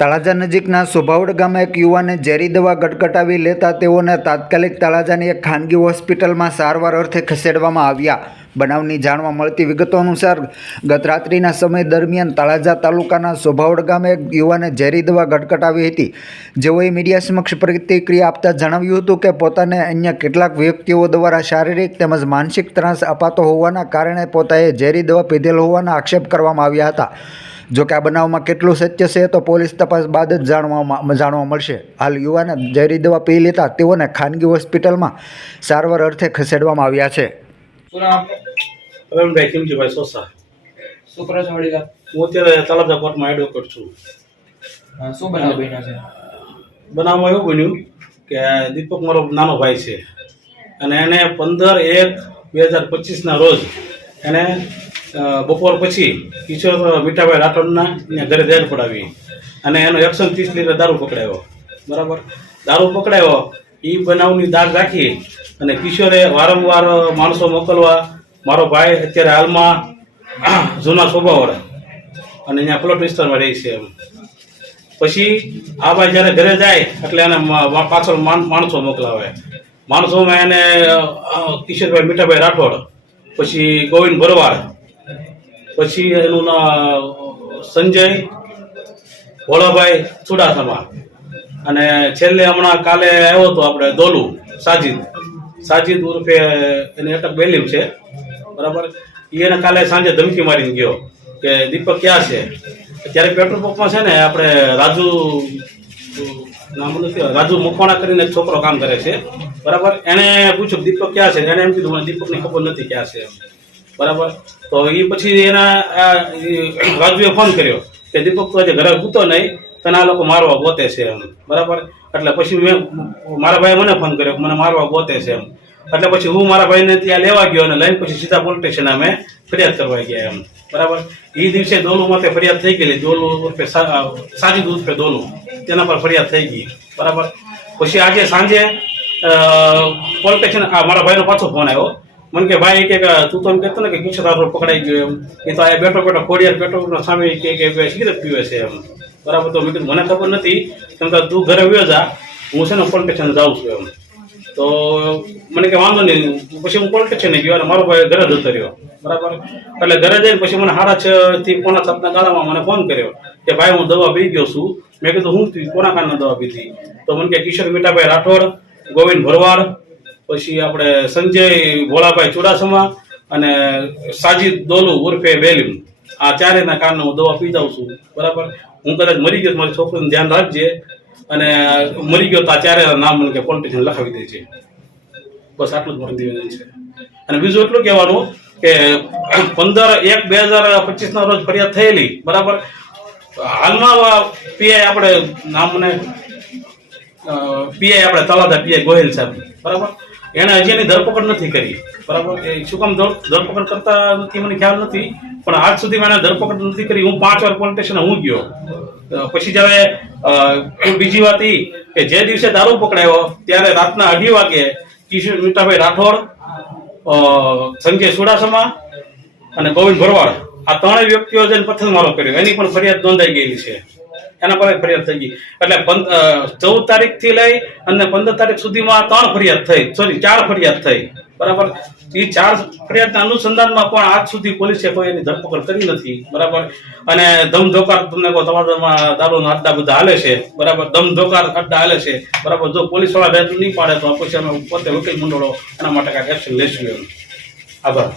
તળાજા નજીકના સુભાવડ ગામે એક યુવાને ઝેરી દવા ગટગટાવી લેતા તેઓને તાત્કાલિક તળાજાની એક ખાનગી હોસ્પિટલમાં સારવાર અર્થે ખસેડવામાં આવ્યા. બનાવની જાણવા મળતી વિગતો અનુસાર ગત રાત્રિના સમય દરમિયાન તળાજા તાલુકાના સુભાવડ ગામે એક યુવાને ઝેરી દવા ગટગટાવી હતી. જેઓએ મીડિયા સમક્ષ પ્રતિક્રિયા આપતા જણાવ્યું હતું કે પોતાને અન્ય કેટલાક વ્યક્તિઓ દ્વારા શારીરિક તેમજ માનસિક ત્રાસ અપાતો હોવાના કારણે પોતાએ ઝેરી દવા પીધેલ હોવાના આક્ષેપ કરવામાં આવ્યા હતા. જોકે આ બનાવમાં કેટલું સત્ય છે તો પોલીસ તપાસ બાદ જ જાણવા મળશે. હાલ યુવાને ઝેરી દવા પી લેતા તેઓને ખાનગી હોસ્પિટલમાં સારવાર અર્થે ખસેડવામાં આવ્યા છે. રમણભાઈ કિમજીભાઈ સોસા. શું કરો છો વડીલા? હું અત્યારે તળાજા કોર્ટમાં એડવોકેટ છું. શું બનાવ બન્યો છે? બનાવમાં એવું બન્યું કે દીપક મારો નાનો ભાઈ છે અને એને 15/1/2025 રોજ એને બપોર પછી કિશોર મીઠાભાઈ રાઠોડના ઘરે રેડ પડાવી અને એનો 130 લીટર દારૂ પકડાયો. બરાબર, દારૂ પકડાયો એ બનાવની દાગ રાખી અને કિશોરે વારંવાર માણસો મોકલવા મારો ભાઈ અત્યારે હાલમાં જૂના સોભાવડ અને અહીંયા પ્લોટ વિસ્તારમાં રહી છે. પછી આ ભાઈ જ્યારે ઘરે જાય એટલે એને પાછળ માણસો મોકલાવે. માણસોમાં એને કિશોરભાઈ મીઠાભાઈ રાઠોડ, પછી ગોવિંદ ભરવાડ, પછી એનું સંજય ભોળાભાઈ ચુડાસમા અને છેલ્લે હમણાં કાલે આવ્યો હતો આપણે દોલુ સાજિદ ઉર્ફે એની અટક બેલીમ છે. બરાબર, એને કાલે સાંજે ધમકી મારીને ગયો કે દીપક ક્યાં છે. ત્યારે પેટ્રોલ પંપમાં છે ને આપણે રાજુ મકવાણા કરીને એક છોકરો કામ કરે છે. બરાબર, એને પૂછ્યું દીપક ક્યાં છે. એને એમ કીધું મને દીપકની ખબર નથી ક્યાં છે. બરાબર, તો એ પછી એના રાજુએ ફોન કર્યો કે દીપક તો હજી ઘરે પૂતો નહીં, તને આ લોકો મારવા ગોતે છે એમ. બરાબર, એટલે પછી મારા ભાઈએ મને ફોન કર્યો મને મારવા ગોતે છે એમ. એટલે પછી હું મારા ભાઈને ત્યાં લેવા ગયો અને લઈને પછી સીધા પોલીસ સ્ટેશન અમે ફરિયાદ કરવા ગયા એમ. બરાબર, એ દિવસે દોલુ માટે ફરિયાદ થઈ ગયેલી. દોલુ ઉર્ફે સાજિદ ઉર્ફે દોલુ તેના પર ફરિયાદ થઈ ગઈ. બરાબર, પછી આજે સાંજે પોલીસ સ્ટેશન મારા ભાઈનો પાછો ફોન આવ્યો. મને કે ભાઈ કે તું તો એમ કહેતો ને કે કિશોર રાઠોડ પકડાઈ ગયો એમ. એ તો આ બેઠો ખોડિયાર પેટ્રોલ સામે કે સિગરેટ પીવે છે એમ. બરાબર, તો મેં કીધું મને ખબર નથી, કેમ કે તું ઘરે વ્યો જા, હું છે ને પોલીસ સ્ટેશન જાઉં છું એમ. તો મને કે વાંધો નહીં. પછી હું પોલીસ સ્ટેશને ગયો અને મારો ભાઈ ઘરે જતો રહ્યો. બરાબર, એટલે ઘરે જઈને પછી મને 6:30 થી 5:45 ગાળામાં મને ફોન કર્યો કે ભાઈ હું દવા પી ગયો છું. મેં કીધું હું કોના કારણે દવા પીધી? તો મને કે કિશોર મીઠાભાઈ રાઠોડ, ગોવિંદ ભરવાડ, પછી આપણે સંજય ભોળાભાઈ ચુડાસમા અને સાજિદ દોલુ ઉર્ફે બેલીમ, આ ચારેના કારણે હું દવા પી જાઉં છું. બરાબર, હું કદાચ મરી ગયો મારી છોકરીનું ધ્યાન રાખજે અને મરી ગયો તો આ ચારે નામ મને કે પોલીસ સ્ટેશન લખાવી દે છે. બસ આટલું જ મારું નિવેદન છે. અને બીજું એટલું કહેવાનું કે 15/1/2025 રોજ ફરિયાદ થયેલી. બરાબર, હાલમાં પીઆઈ આપણે નામ મને પીઆઈ આપણે તળાજા પીઆઈ ગોહિલ સાહેબ. બરાબર, એને હજી એની ધરપકડ નથી કરી. બરાબર, એ શું કામ ધરપકડ કરતા નથી મને ખ્યાલ નથી, પણ આજ સુધી એને ધરપકડ નથી કરી. હું 5 વાર પોલીસ સ્ટેશન હું ગયો. પછી જ્યારે બીજી વાત એ કે જે દિવસે દારૂ પકડાયો ત્યારે રાતના 2:30 વાગે કિશોર મીઠાભાઈ રાઠોડ, સંજય ચુડાસમા અને ગોવિંદ ભરવાડ આ 3 વ્યક્તિઓ જઈને પથ્થરમારો કર્યો. એની પણ ફરિયાદ નોંધાઈ ગયેલી છે. એના પર ફરિયાદ થઈ ગઈ. એટલે 14 તારીખથી લઈ અને 15 તારીખ સુધીમાં 4 ફરિયાદ થઈ. બરાબર, એ 4 ફરિયાદના અનુસંધાનમાં પણ આજ સુધી પોલીસે કોઈ એની ધરપકડ કરી નથી. બરાબર, અને ધમધોકાર તમને કહો તમારામાં દારૂના અડ્ડા બધા હાલે છે. બરાબર, ધમધોકાર અડ્ડા હાલે છે. બરાબર, જો પોલીસ વાળા નહીં પાડે તો પછી અમે પોતે વકીલ મંડળો એના માટે કાંઈક એક્શન લેશું એમ. આભાર.